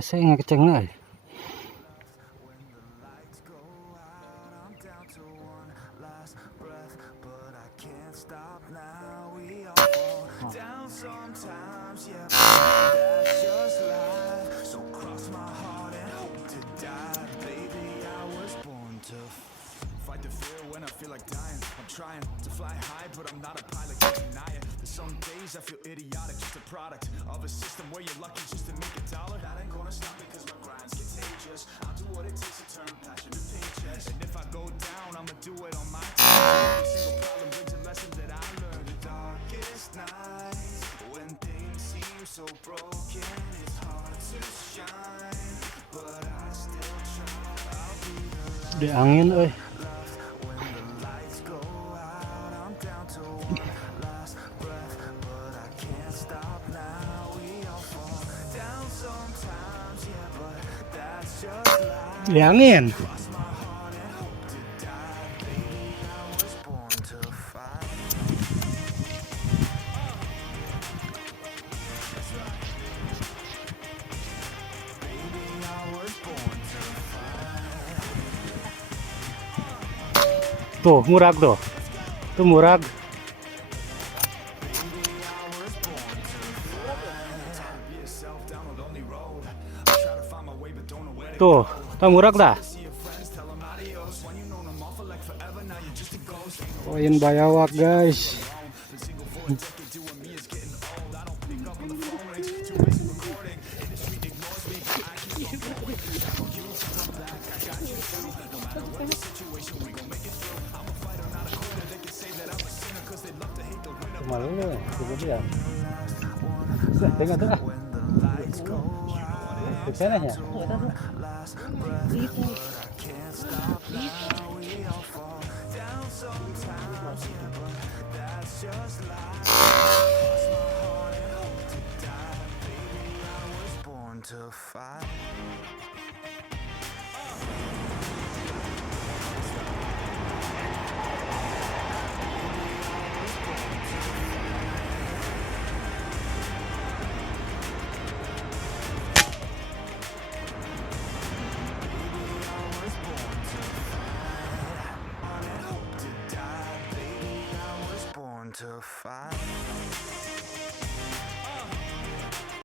Pesek ngekeceng lah. Fight the fear when I feel like dying. I'm trying to fly high, but I'm not a pilot, can't deny it. There's some days I feel idiotic, just a product of a system where you're lucky just to make a dollar. That ain't gonna stop me cause my grind's contagious. I'll do what it takes to turn passion to paychecks. And if I go down, I'ma do it on my time. Every single problem brings a lesson that I learned. The darkest nights, when things seem so broken, it's hard to shine, but I still try. I'll be the Di angin euy. Di angin. Tuh, murag tuh. Tuh murag. Tuh, tuh murag dah. Poin bayawak, guys. Malu lu, itu dia. Tengok tuh ah. Di sana ya? to fight.